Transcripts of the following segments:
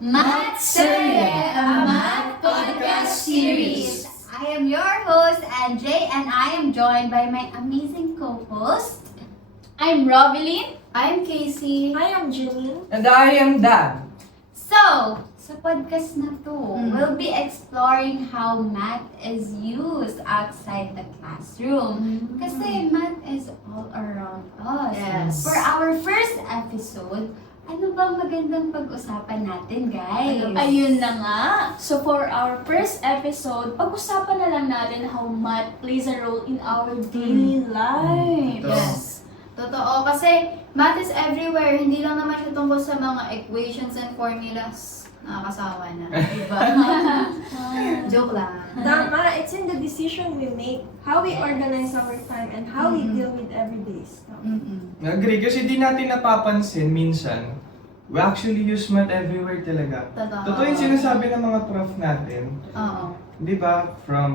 Math Serye, a math podcast series. I am your host, Anjay, and I am joined by my amazing co-host. I'm Robilyn. I'm Casey. I am Janine. And I am Dan. So, sa podcast na to, we'll be exploring how math is used outside the classroom. Kasi math is all around us. Yes. For our first episode, ano bang magandang pag-usapan natin, guys? Ayun na nga. So for our first episode, pag-usapan na lang natin how math plays a role in our daily lives. Yes. Totoo, kasi math is everywhere. Hindi lang naman siya tungkol sa mga equations and formulas. Nakakasawa na. Diba? Joke lang. Tama, it's in the decision we make, how we organize our time, and how we deal with everyday stuff. Agree, kasi di natin napapansin minsan, we actually use math everywhere talaga. Totoo yung sinasabi ng mga prof natin. Oo. Di ba?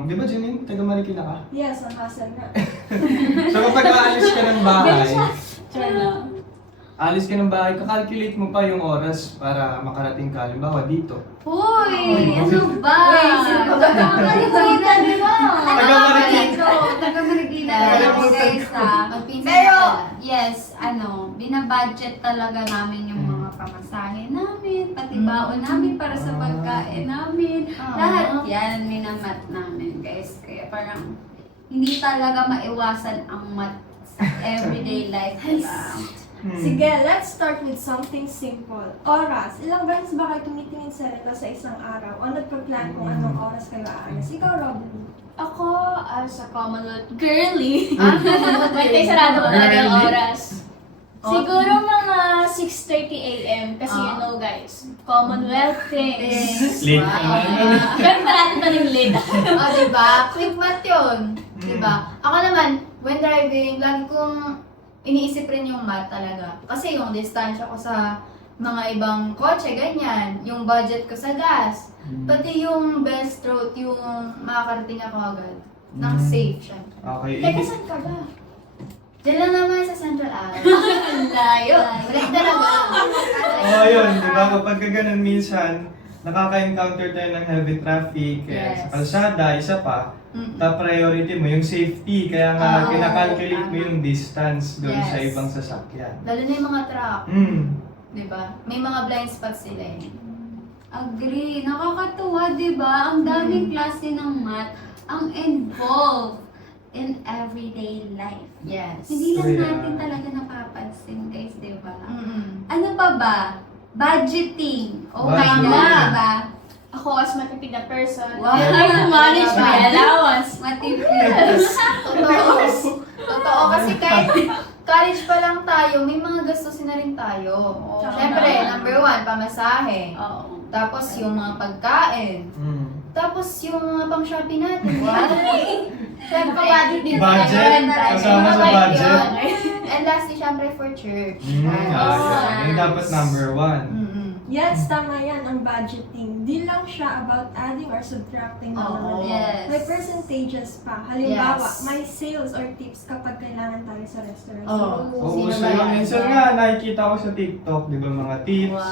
Di ba Janine? Taga Marikina ka? Yes, ang hassle na. So kapag aalis ka ng bahay, kakalculate mo pa yung oras para makarating ka. Halimbawa dito. Uy! Ano ba? Uy, sino ba? Taga-Marikina, di ba? Taga-Marikina. Taga-Marikina Yes. kami, guys, ha? Magpinsan Pero, ka pala. yes, binabudget talaga namin yung mga pamasahe namin, pati baon namin para sa pagkain namin. Lahat yan, minamat namin, guys. Kaya parang, hindi talaga maiwasan ang math sa everyday life. Diba? Sige, let's start with something simple. Oras. Ilang beses ba kayo tumitingin sa relo sa isang araw? O nagpa-plan kung anong oras kayo aalis? Ikaw, Robin. Ako, as a Commonwealth girly, Ah, may sarado ko talaga yung Girly? oras. Siguro mga 6:30 a.m. Kasi you know guys, Commonwealth things. Late ka naman. Pero parati pa rin late. Oh, diba? Quick math yun. Diba? Ako naman, when driving, lagi kong iniisip rin yung math talaga. Kasi yung distansya ko sa mga ibang kotse, ganyan. Yung budget ko sa gas. Pati yung best route, yung makakarating ako agad. Nang safe siya. Okay. Teka, saan ka ba? Diyan lang naman sa Central Ave. Ang layo. Balik talaga. Oo, yun. Di ba? Kapag ka ganun minsan, nakaka-encounter tayo ng heavy traffic. Kaya Yes. sa kalsada, isa pa, Mm. top priority mo yung safety. Kaya nga, Oo, kinakalculate mo tama. yung distance doon Yes. sa ibang sasakyan. Lalo na yung mga truck. Diba? May mga blind spots sila eh. Agree. Nakakatuwa, di ba? Ang daming klase ng math ang involved in everyday life. Yes. Hindi lang Yeah. natin talaga napapansin, guys, di ba? Mm-mm. Ano pa ba? Budgeting. Okay Budgeting. na, di ba? Ako as matipid na person, Wow. I have to manage my allowance. Matipid. Totoo. Totoo kasi kahit college pa lang tayo, may mga gastusin na rin tayo. Siyempre, number one, pamasahe. Oo. Tapos yung mga pagkain. Tapos yung mga pang-shopping natin. Siyempre, Budget. Kasama sa budget. And lastly, siyempre for church. Yung dapat number one. Mm-mm. Yes, tama yan, ang budgeting. Di lang siya about adding or subtracting Oo. normally. Yes. May percentages pa. Halimbawa, Yes. may sales or tips kapag kailangan tayo sa restaurant. Oo. Oo, Sino uso ba yun. yan? Minsan nga, nakikita ko sa TikTok, di ba, mga tips.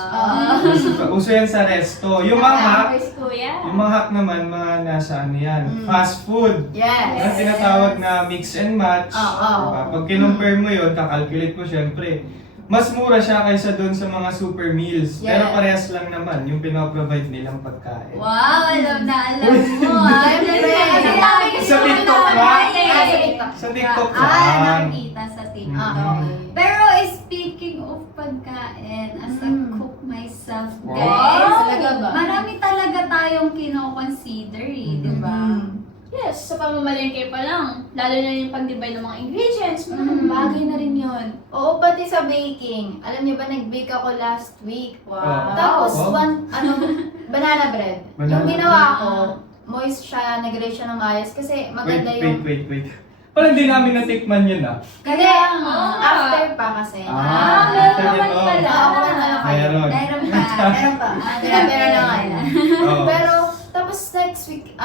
Uso yan sa resto. Yung mga hack, First kuya. yung mga hack naman, mga nasa ano yan, fast food. Yes. Yung tinatawag na mix and match. Oo. Diba? Pag kinumpare mo yun, kakalculate mo syempre, mas mura siya kaysa doon sa mga super meals. Pero Yeah. parehas lang naman yung pinaprovide nilang pagkain. Wow, alam na alam Uy, mo. Siyempre. Sa TikTok lang. Sa TikTok. Sa TikTok Ah, lang. nakikita sa Ah, TikTok. okay. Pero speaking of pagkain, as a cook myself, Wow. guys, Talaga ba? marami talaga tayong kino-consider di ba? Yes, sa pamamalengke pa lang. Lalo na yung pag-divide ng mga ingredients. Malaking bagay na rin yun. Oo, pati sa baking. Alam niyo ba, nag-bake ako last week. Wow. Tapos, Wow. banana bread. Banana Yung ginawa bread. ko, moist siya, nag-grate siya ng ayos. Kasi maganda Wait. Parang di namin natikman yun ah. Kasi, after pa kasi. after meron nito. naman pala. Oo, ano kayo? Meron. Meron pa. Meron pa. Meron na nga yan. Oo. Pero, tapos next week,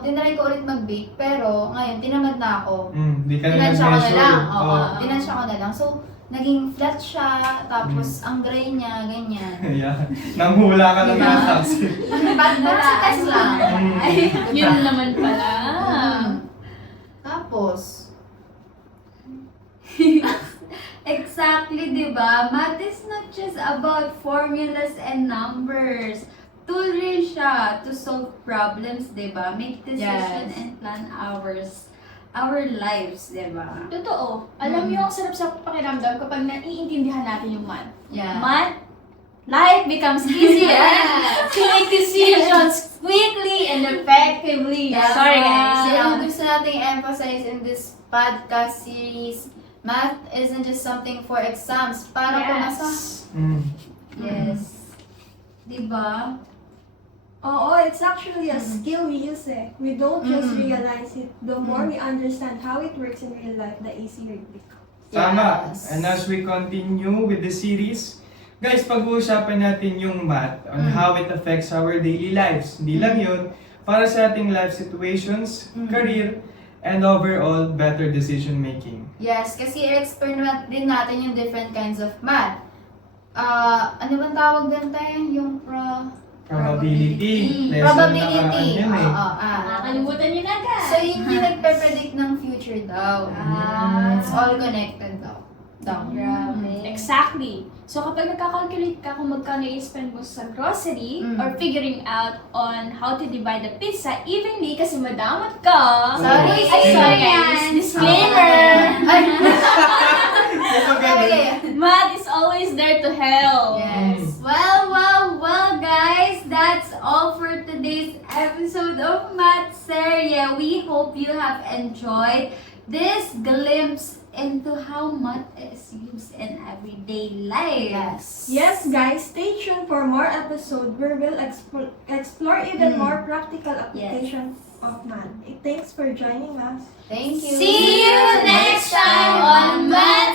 tinry ko ulit mag-bake. Pero, ngayon, tinamad na ako. Di ka na Tinansya ko na nag-measure. lang. Oo, Oo. tinansya ko na lang. So, naging flat siya, tapos ang gray niya, ganyan. Yeah. Nanghula ka lang Diba? ng taxi. Parang test lang. Mm. Yun naman pala. Tapos, Exactly, di ba? Math is not just about formulas and numbers. Tool rin siya to solve problems, di ba? Make decisions Yes. and plan our lives, di ba? Totoo. Alam niyo, ang sarap sa pakiramdam kapag naiintindihan natin yung math. yeah. Math, life becomes easier to make decisions quickly and effectively. Yeah. Sorry guys. So, yung gusto nating emphasize in this podcast series, math isn't just something for exams. Para pumasa. Mm. Yes. Di ba? Oo, it's actually a skill we use eh. We don't just realize it. The more we understand how it works in real life, the easier it becomes. Tama. Yes. And as we continue with the series, guys, pag-uusapan natin yung math on how it affects our daily lives. Hindi lang yun, para sa ating life situations, career, and overall better decision making. Yes, kasi i-experiment din natin yung different kinds of math. Ano bang tawag din tayo? Yung Probability. Lesson probability. nakaraan yun eh. Nakakalimutan niyo na agad. So, yun yung nagpe-predict ng future daw. It's all connected daw. Grabe. Exactly. So kapag nagka-calculate ka kung magkano i-spend mo sa grocery or figuring out on how to divide the pizza evenly kasi madamot ka. Sorry. Ay, sorry guys. Disclaimer. Ito ganun. Math is always there to help. Yes. Well, guys, that's all for today's episode of Math Serie. We hope you have enjoyed this glimpse into how math is used in everyday life. Yes. Yes, guys, stay tuned for more episodes where we'll explore even more practical applications of math. Thanks for joining us. Thank you. See you next time on Math